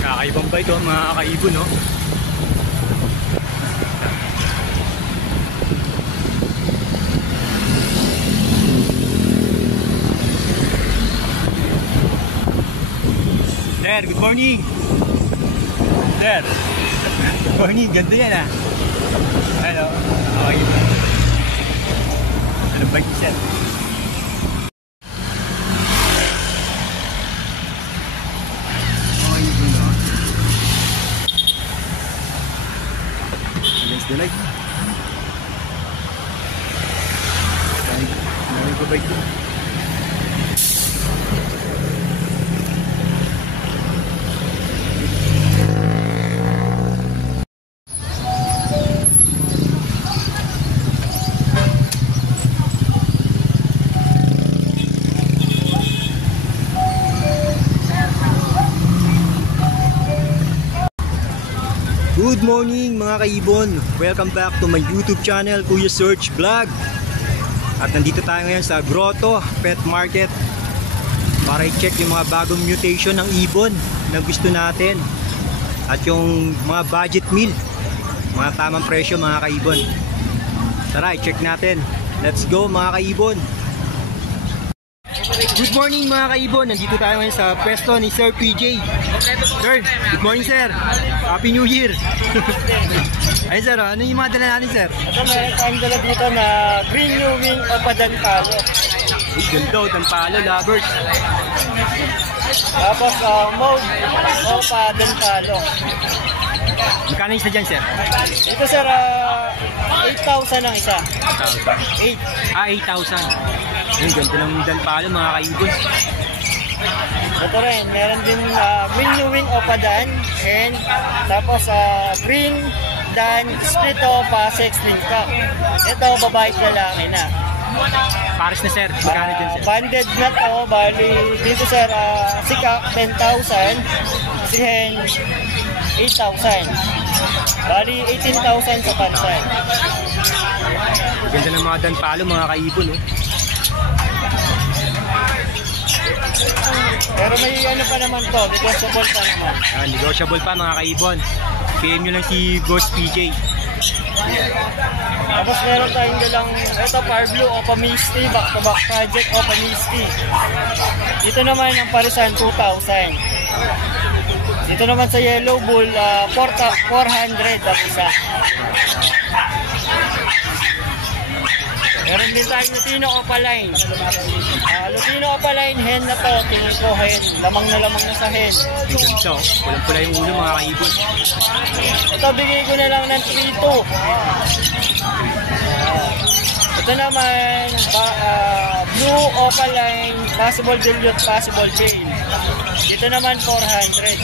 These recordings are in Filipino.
Kakaibang bike ito mga kakaibon, no? Sir, good morning! Sir, good morning, ganda yan ah. Hello, okay. Ano bike ni sir? Dilay. Nari ko bike doon. Good morning mga kaibon! Welcome back to my YouTube channel, Kuya Search Vlog. At nandito tayo ngayon sa Grotto Pet Market para i-check yung mga bagong mutation ng ibon na gusto natin. At yung mga budget meal, mga tamang presyo mga kaibon. Tara, i-check natin. Let's go mga kaibon! Good morning mga kaibon! Nandito tayo ngayon sa pwesto ni Sir PJ. Sir, good morning sir! Happy New Year! Ayun sir, ano yung mga dala natin sir? Ito meron tayong dala dito na Green New Wing Opa Dampalo. Uy, ganda o, Dampalo, lovers. Tapos Mauve Opa Dampalo. Magkano isa dyan sir? Ito sir, 8,000 ang isa. 8,000? 8,000. Ayun, ganda ng Dampalo mga kaibon. Ito rin, meron din Green New Wing Opa Dan, and tapos Green Dan Split Opa Sex Link Cock. Ito, babae lalaki na. Pares na sir, magkano dyan sir? Banded na to, bali dito sir, si Cock 10,000, si Hen 8,000. Bali 18,000 sa pansay. Ganda ng mga Dampalo mga kaibon, no? Pero may ano pa naman to, negotiable pa naman. Negotiable pa mga kaibon. PM nyo lang si Boss PJ. Tapos meron tayong dalang, ito Power Blue Opa Misty, back to back project Opa Misty. Dito naman ang parisan 2,000. Dito naman sa Yellow Bull 400 ang isa. Meron din tayong Lutino Opaline. Lutino Opaline hen na to, tingin ko hen. Lamang na sa hen. Ganda, walang pula yung ulo mga kaibon. Ito bigay ko na lang ng 3,200. Ito naman Blue Opaline, possible dilute, possible chain. Ito naman 400.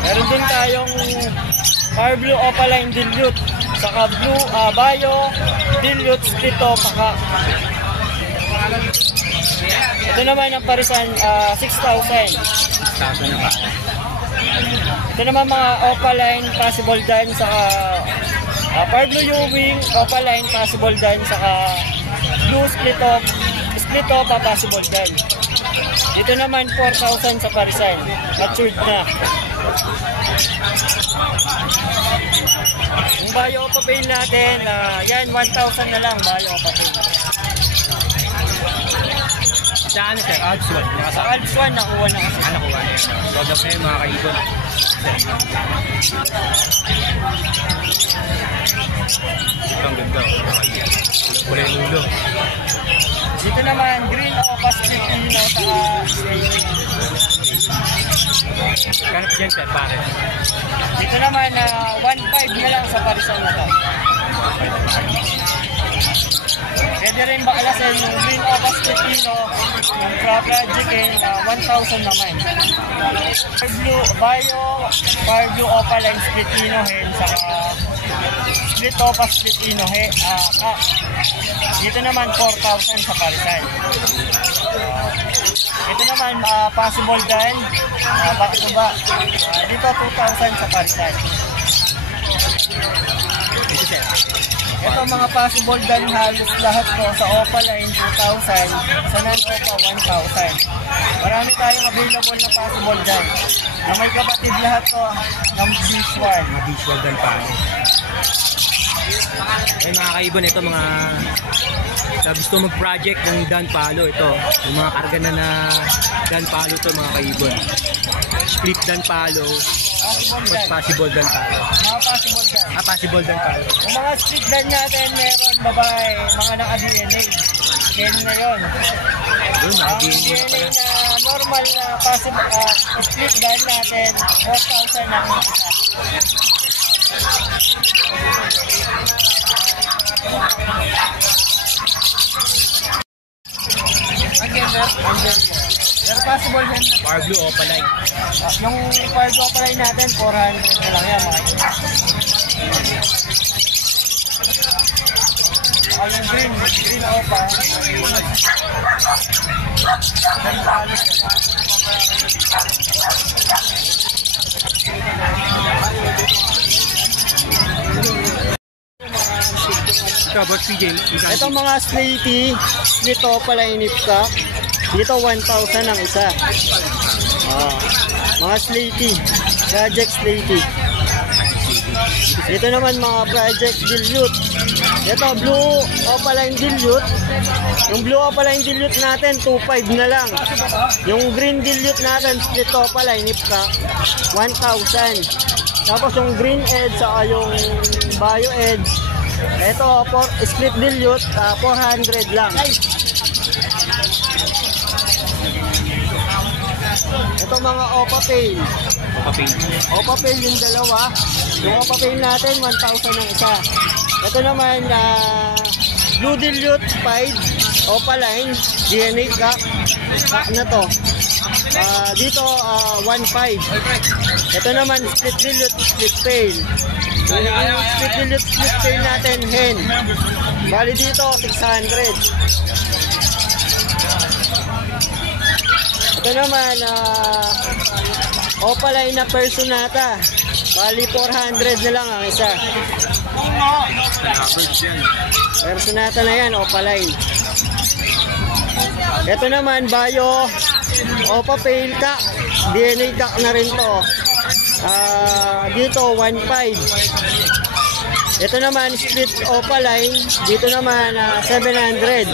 Meron din tayong Power Blue Opaline Dilute, saka Blue Bayo Dilute Split Opa. Ito naman ang parisan 6,000. Ito naman mga Opaline possible dan, saka Power Blue Ewing Opaline possible dan, saka Blue Split Opa possible dan. Dito naman 4,000 sa parisan. Matured na. Yung Bayo Opa Pain natin, yan 1,000 na lang Bayo Opa Pain. Sa ano sir? Alps 1. Sa Alps 1 nakuha na kasi. Nakuha na yun. So daw kayo mga kaibon. Ito ang ganda. Wala yung ulo. Dito naman Green Opa Filipino sa Kano dyan sir, pare? dito naman 1,500 na lang sa parisan na to. Pwede rin baklasin yung Green Opa Filipino, yung Project 1,000 naman. Power Blue Opaline Filipino hen, saka Split Opa Filipino hen. Dito naman 4,000 sa parisan. Ito naman possible dan, back to back. Dito 2,000 sa parisan. Ito sir. Ito mga possible dan halos lahat po sa Opaline 2,000, sa non-Opa 1,000. Marami tayong available na possible dan. Na may kapatid lahat to ng visual. Mga visual dan palo. Ay mga kaibon, ito mga sa gusto mag-project ng dan palo, ito yung mga karga na dan palo to mga kaibon. Split dan palo, possible dan palo. Mga possible dan. Possible dan palo. Yung mga split dan natin, meron babae, mga naka-DNA. Then na yun. Yun, Ang DNA na normal na possible split dan natin, 4,000 ang isa. Pero possible yan. Power Blue Opaline. Yung Fargo Opaline natin, 400 na lang yan. Yung green Opa. Ito, boss PJ. Ito mga slaty, split Opaline nipka. Dito 1,000 ang isa. Mga slaty, project slaty. Ito naman mga project dilute. Ito blue Opaline dilute. Yung blue Opaline dilute natin 2,500 na lang. Yung green dilute natin split Opaline nipka 1,000. Tapos yung green edge saka yung bio edge, ito split dilute 400 lang. Ito mga Opa Pale. Opa Pale yung dalawa. Yung Opa Pale natin 1,000 ang isa. Ito naman blue dilute 5 Opaline DNA cup na to. Dito 1,500. Ito naman split dilute split pale. Yung split dilute split pale natin hen. Bali dito 600. Ito naman Opaline na Personata. Bali 400 na lang ang isa. Personata na yan, Opaline. Ito naman Bio Opa Pale Kak. DNA Kak na rin to. Dito 1,500. Ito naman split Opaline. Dito naman 700.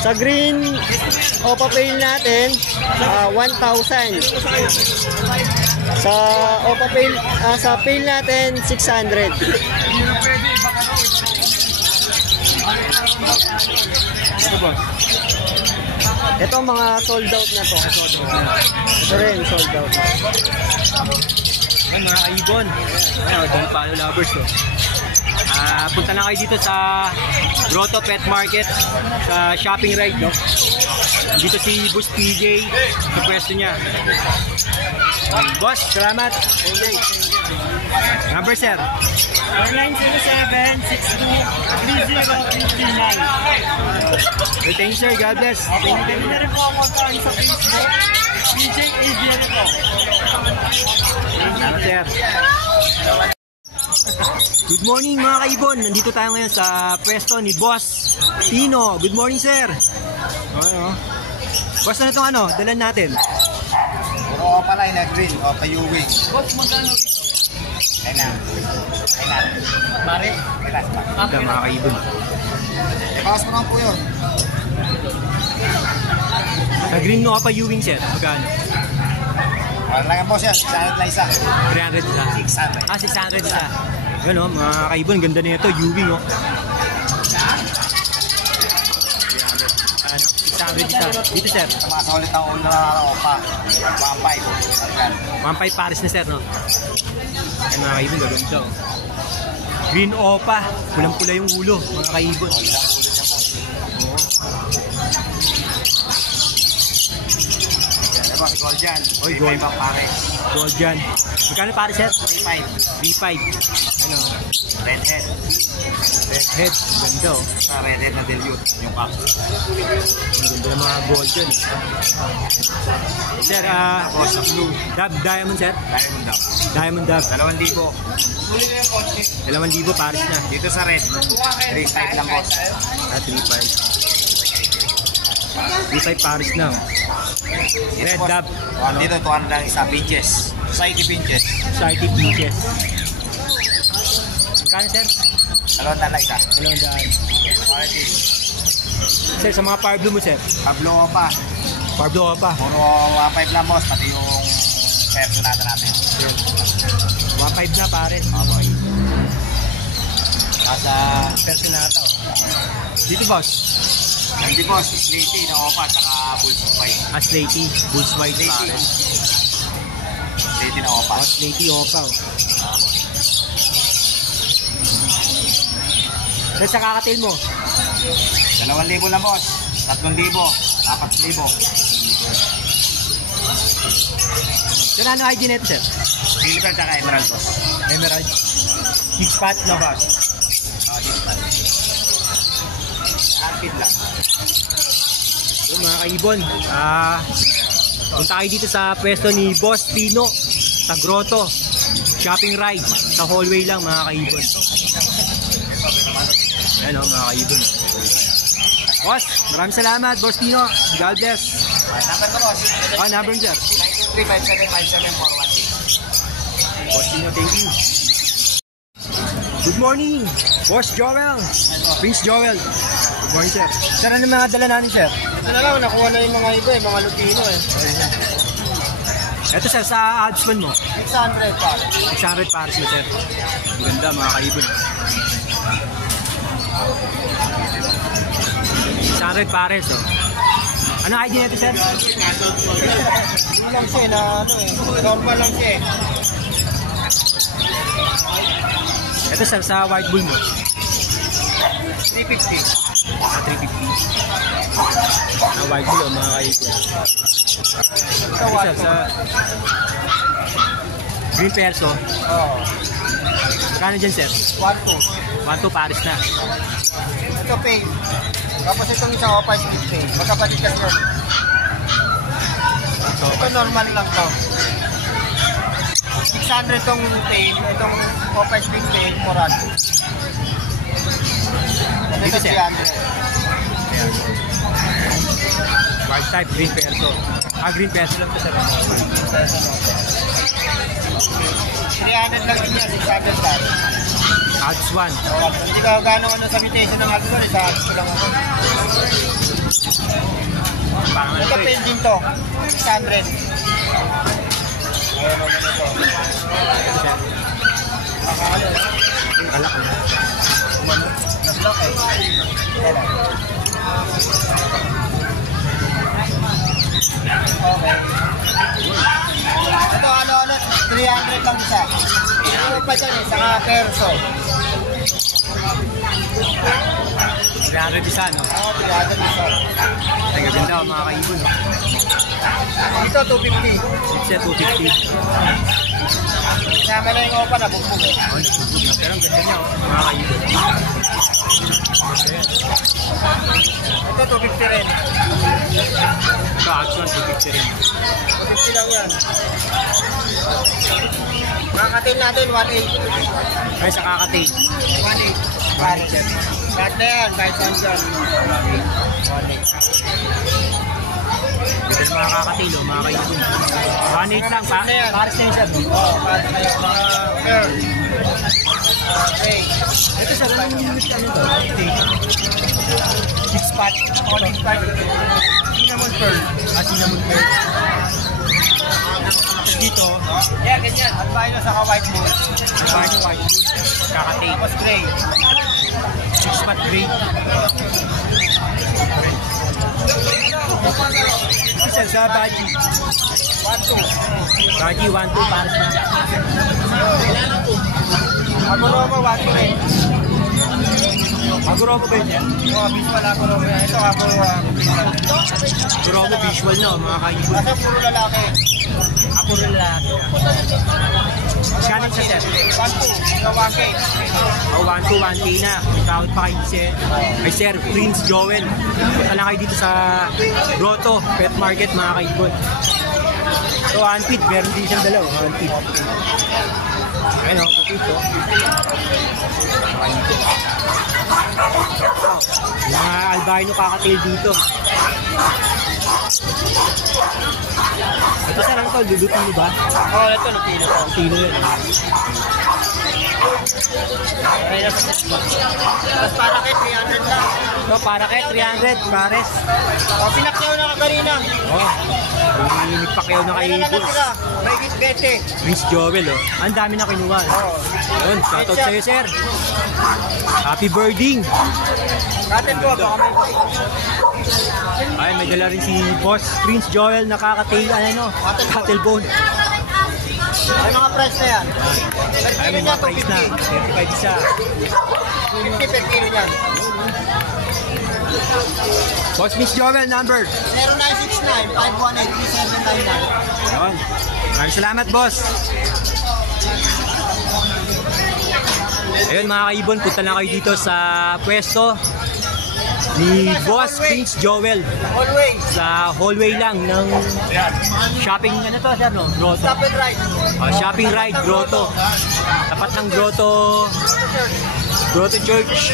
Sa green Opa Pale natin 1,000. Sa Opa Pale sa Pale natin 600. Ito mga sold out na to. Ito rin sold out. Ay mga kaibon. Ayun, Dan Palo lovers to. Punta na kayo dito sa Grotto Pet Market sa shopping ride, no? Dito si Boss PJ sa pwesto niya. Boss, salamat. Okay. Number sir 0907-62-30-59. thank you sir, God bless. Thank you. Pwede na rin po ako sa Facebook. PJ Adrian ito. Salamat sir. Good morning mga kaibon. Nandito tayo ngayon sa pwesto ni Boss Tino. Good morning sir. Boss, na itong dalan natin? Opaline na green, Opa Ewing. Boss, magkano? Kailan? Mare? Kailan? Ito mga kaibon. Bawas mo lang po yun. Green no pa Ewing sir. Magkano? Wala lang po siya, 600 na isa. 300 isa. 600 600. isa. Yan o, mga kaibon, ganda na ito, Ewing o. 600 isa. Dito sir. Sa mga solid ang ulo na Opa, 1.5. 1.5 pares na sir, no? Ay mga kaibon, gaganda o. Green Opa, pulang-pula yung ulo, mga kaibon. Oo. Yan, boss, gold yan. Oy, gold. Ibang pare. Gold yan. Magkano pare sir? 3.5. 3.5. Ano? Redhead. Redhead. Ganda oh. Sa redhead na dilute. Yung pack. Ang ganda ng mga gold dyan. Sir, Tapos sa blue. diamond sir? Diamond Dab. Diamond dab. 2,000. 2,000 pares na. Dito sa red. 3.5 lang boss. 3.5. 3.5 pares na. Red boss. dab. Dito 200 lang isa. Pinches. Society pinches. Society peaches. Magkano sir? 200 lang isa. 200. Quality. Sir, sa mga power blue mo sir? Pablo pa. Power blue ka pa. Puro 1.5 lang boss. Pati yung personata natin. 1.5 na pares. Okay. Nasa personata oh. Dito boss. Hindi boss. Slaty na opa. Saka Bulls White. Slaty. Bulls white pares. Slaty na opa. Slaty opa oh. Sir, sa kakatail mo? 2,000 lang boss. 3,000. 4,000. Sir, ano ID nito sir? Silver tsaka emerald boss. Emerald. Big spot na boss. Arpid lang. So, mga kaibon, punta kayo dito sa pwesto ni Boss Pino sa Grotto. Shopping ride sa hallway lang mga kaibon. Ayan o mga kaibon. Boss, maraming salamat Boss Pino. God bless. Number ko boss. Number sir. 923-5757-416. Boss Pino, thank you. Good morning, Boss Joel. Prince Joel. Good morning sir. Sir, ano mga dala natin sir? Ito na lang, nakuha na yung mga iba mga Lutino Ito sir, sa Adsman mo. 600 pa. 600 pares mo sir. Ang ganda mga kaibon. 600 pares oh. Ano ID nito sir? Hindi lang siya na normal lang siya Ito sir, sa white bull mo. 350. 350. Na white bull oh, mga kaibon. Ito sir, sa green perso. Oo. Kano dyan sir? 1-2. 1-2 pares na. Ito pay. Tapos itong isa ko 5 pay. Magkapatid kasi yun. Ito normal lang to. 600 itong pay. Itong Opus Big Pay. 400. Dito Ito sir. 300. White type, green perso. Green perso lang to sir. 300 lang din yan. 600 lang. Ads 1. Hindi ka gano'n sa mutation ng ads ko. Sa ads ko lang ako. Parang ano Ito to eh. pay din to. 600. Alak na. Nag-lock eh. Okay. Ito ano, 300 lang isa. Ito pa dyan eh, saka perso. 300 isa no? Oo, 300 isa. Ay gaganda oh, mga kaibon. Ito 250. Sipse 250. Kasama na yung opa na bugbog eh. Pero ang ganda niya oh, mga kaibon. Ito 250 rin. Ito Ads 1, 250 rin. 250 lang yan. Makakatil natin 1.8. Ay sa kakatay. 1.8. Kahit na yan, kahit saan dyan. 1.8. Ganda ng mga kakatay oh, mga kaibon. 1.8 lang pa. Pares na yun siya. Oo, kahit na yan. Okay. Ito sa ano to? Six spot. All six spot. Cinnamon pearl. Cinnamon pearl. Dito. Yeah, ganyan. Albino sa white bull. White bull. Kakatay. Tapos gray. 6 spot gray. Ito sa Baji. 1-2. Baji 1-2 pares na. Agoroba 1-2 rin. Agurobo ba yun? Oo, visual agoroba yan. Ito agoroba. Agurobo visual na mga kaibon. Kasi puro lalaki. puro lalaki. Kano siya, sir? 1-2, 1K na. Tawad pa kayo kay Sir Prince Joel. Punta lang kayo dito sa Grotto Pet Market, mga kaibon. So, unfit. Meron din siyang dalaw. Unfit. Ayan o, kapit o. Yung mga albino kakatail dito. Ito sir, ano ito? Lulutin mo ba? Oo, ito, lutino to. Lutino yun. Tapos para kay 300 lang. Ito, para kay 300, pares. Pinakyaw na ka kanina. Oh, nagpakyaw na kay Kailan na sila? May git Prince Joel, oh. Ang dami na kinuha. Yun, shoutout sa'yo, sir. Happy birding. Natin po, baka may Ay, may dala rin si Boss Prince Joel na kakatail, Cattlebone. May mga price na yan. Ay, may mga price na. 35 isa. 50 per kilo yan. Boss Prince Joel, number. 0969-518-3799. Ayun. Maraming salamat, boss. Ayun, mga kaibon, punta lang kayo dito sa pwesto ni Boss Prince Joel. Always. Sa hallway lang ng shopping, ano to, sir, no? Grotto. Stop and ride. Shopping ride, Grotto. Tapat ng Grotto Church.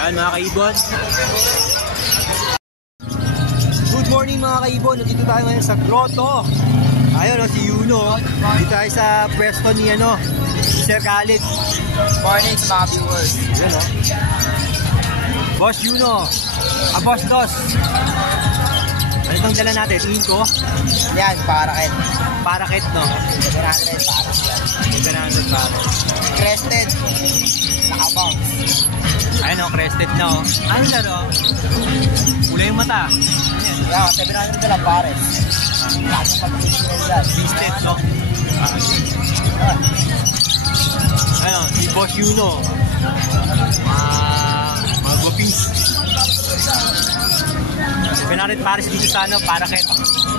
Ayan, mga kaibon. Good morning, mga kaibon. Nandito tayo ngayon sa Grotto. Ayun, si Yuno. Dito tayo sa pwesto ni Sir Khalid. Morning sa mga viewers. Yun, oh. Boss Yuno. Boss Dos. Ano itong dala natin? Tingin ko? Yan, parakit. Parakit, no? 100 parakit. 100 para. Crested. Nakabounce. Ayun, oh, crested na, oh. Ano na, no? Kulay yung mata. Yan, 700 na lang pares. Twisted, no? Ayun, si Boss Yuno. Mga gupings. 700 pares dito sa parakit.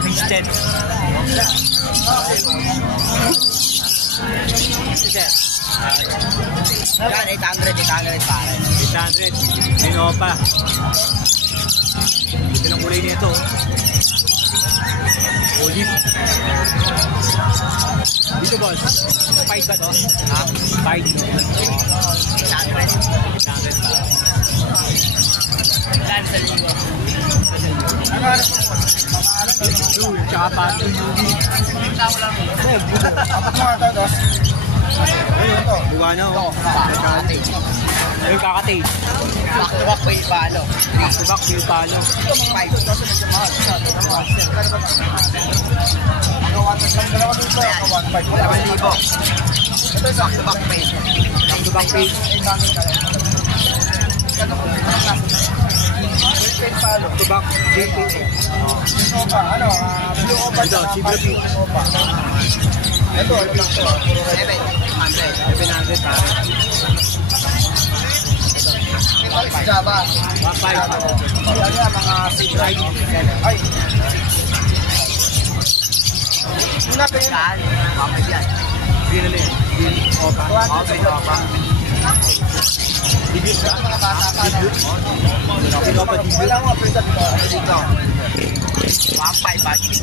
Twisted. Sir. Yan, 800 pares. 800. Ayun, pa. Ito ng kulay nito. Olive. Dito, boss. Fight ba to? Ha? Fight. 800. 800 pa. Yan, sa liwa. Blue, tsaka pa. Ayun, buwa na, oh. Ayun, kakatay. Back to back way palo. Back to palo. 5,000. Ito back to back page. Back to back page. Palo. To back page. Blue opa. Ito, si Blue Pink. Ito, 700 para. Java. 1.5. Mga seed ay. Una pa yan. Bakit yan? Binali. Opa. Opa. Dibut ba? Mga bata pa. Opa, dibut. Wala mo appreciate dito. 1.5 budget.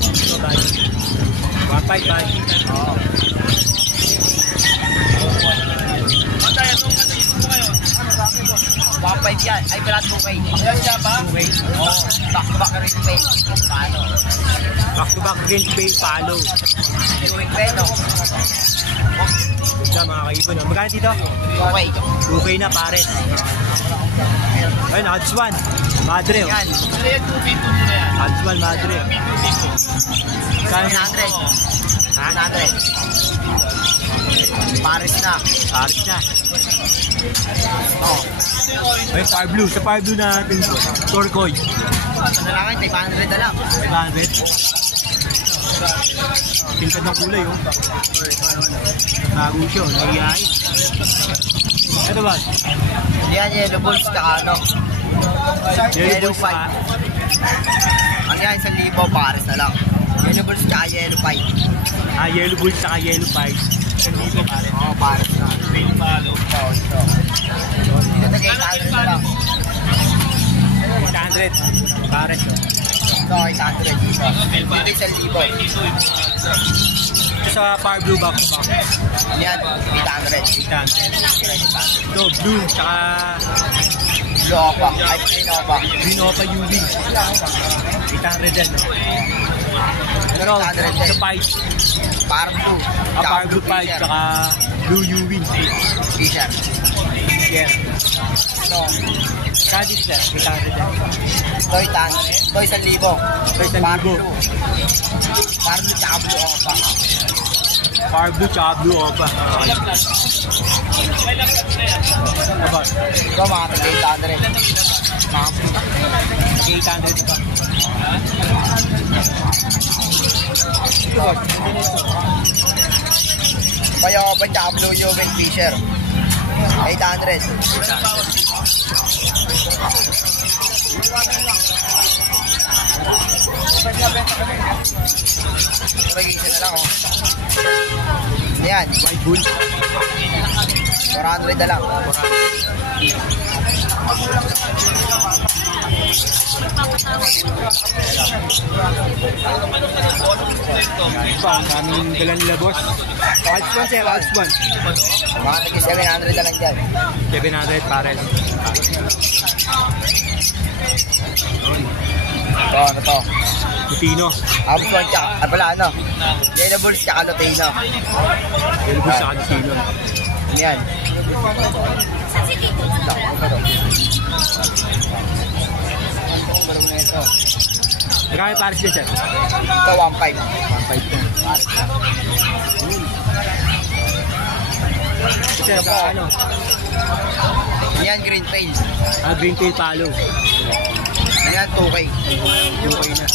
1.5 budget. Oo. Mataya itong katulito mo ngayon. Ano sa akin po? 1.5 yan. Ay, pala 2K. Ayan siya ba? 2K. Oo. Back-to-back na rin pay. Paano? Back to back green pay palo. Yung pay, no? Ganda, mga kaibon. Magkano dito? 2K. 2K na pares. Ayun, odds 1. Madre. Oh. Yan. Ayan, 2K po na yan. Odds 1, madre. 100. Ha? 100. Paris na. Pares na. Oo. Ayun, fire blue. Sa fire blue natin po. Turquoise. Ito na lang, 500 na lang. 500. Tingkad ng kulay, oh. Bago siya, naiyain. Ito ba? Yan, yellow bulls ka ano. Yellow Yellow bulls fight. pa. Ano yan, 1,000 Paris na lang. Yellow Bulls tsaka Yellow Pie. Yellow Bulls saka Yellow Pie. 1,000 pare. Oo, pares na. Ito. Ito taga 800 na lang. 800. Pares. Ito, 800 dito. Dito 1,000. Ito sa Far Blue back to back. Yan, 800. 800. Ito, blue, tsaka Blue Opa. Ay, Green Opa. green Opa UV. 800 din. Pero, 800 sa pipe, Parang Blue. Far Blue pipe, tsaka blue UV. Fisher. Yeah. Ito. Kadit sir, 800 din. Ito, 800. Ito, 1,000. Ito, 1,000. Parang Blue. Parang Blue tsaka Blue Opa. Far Blue, tsaka blue Opa. Diba? Ito, mga taga 800. Mga Blue. 800 diba? Diba? Kaya Opa tsaka Blue Joven Fisher. 800. Magiging na lang, oh. Yan, White Bull. 400 na lang. Ito, ang daming dala nila boss. Alps 1 sir, Alps 1. Mga tagi 700 na lang dyan. 700 pares. Ito, ano to? Lutino. Abos 1 tsaka, pala ano? Yellow Bulls tsaka Lutino. Yellow Bulls saka Lutino. Ano yan? Nagkakay pares din sir. Ito, 1.5. 1.5 na. Sir, sa ano? Yan, Green Tail. Green Tail Palo. Yan, 2K. 2K na.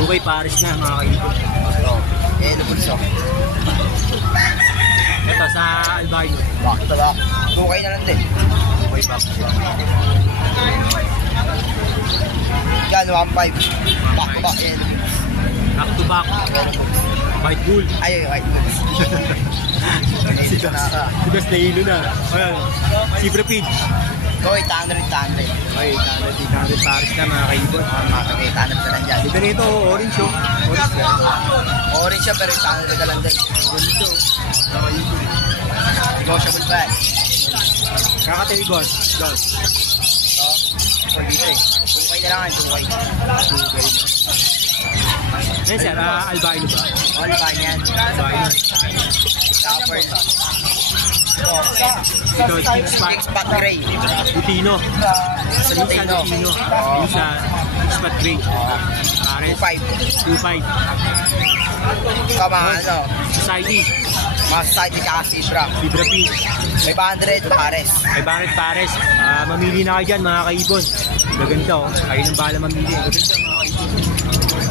2K pares na mga kaibigan. Yellow Bulls, oh. Ito sa albino. Ito ba? 2K na lang din. 2K back. Yan, 1.5. Back to back, Yellow Bulls. Back to back. White Bull. Ay, White Bulls. Si Das. Si Das na hilo na. Ayan. Si Brapid. Ito, 800. Ay, 800 pares na mga kaibigan. Mga taga 800 na lang dyan. Ito nito, orange oh. Orange yan. Orange siya, pero 800 na lang din. Ganito. Mga kaibigan. Negotiable ba? Kakatay boss. Dos. Ito, for dito eh. 2K na lang, 2K. 2K. Ayan sir, albino ba? All ba yan? Albino. Copper. Ito, six pack. Spot gray. Lutino. Sa Yung sa Lutino. Lutino. Yung sa six pack grade. Pares. 2.5. 2.5. Ito mga ano, Society. mga society tsaka Cibra. Libra Pink. 500 pares. 500 pares. Mamili na kayo dyan mga kaibon. Gaganda oh. Kayo nang bahala mamili. Gaganda mga kaibon.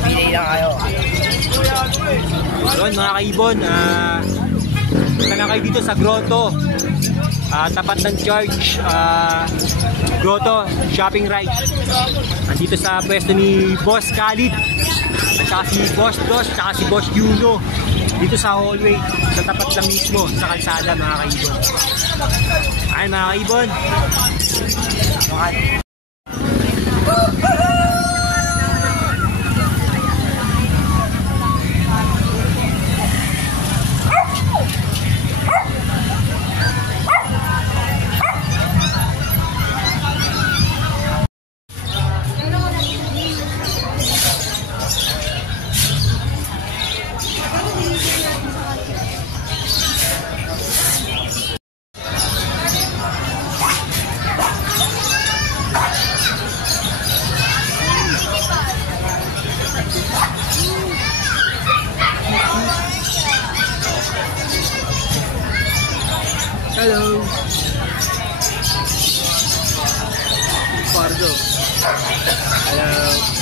Pili lang kayo. Doon mga kaibon. Punta lang kayo dito sa Grotto. Tapat ng church. Grotto Shopping Right. Nandito sa pwesto ni Boss Khalid. At saka si Boss Dos. At saka si Boss Juno. Dito sa hallway. Sa tapat lang mismo. Sa kalsada mga kaibon. Ay mga kaibon. Hello. Pardo. Hello.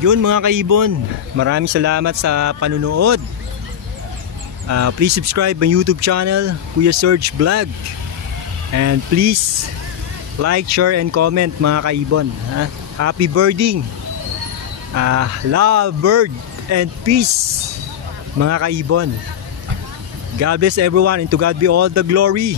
Yun mga kaibon, maraming salamat sa panunood. Please subscribe my YouTube channel, Kuya Serge Vlog. And please like, share, and comment mga kaibon. Happy birding, love, bird, and peace mga kaibon. God bless everyone, and to God be all the glory.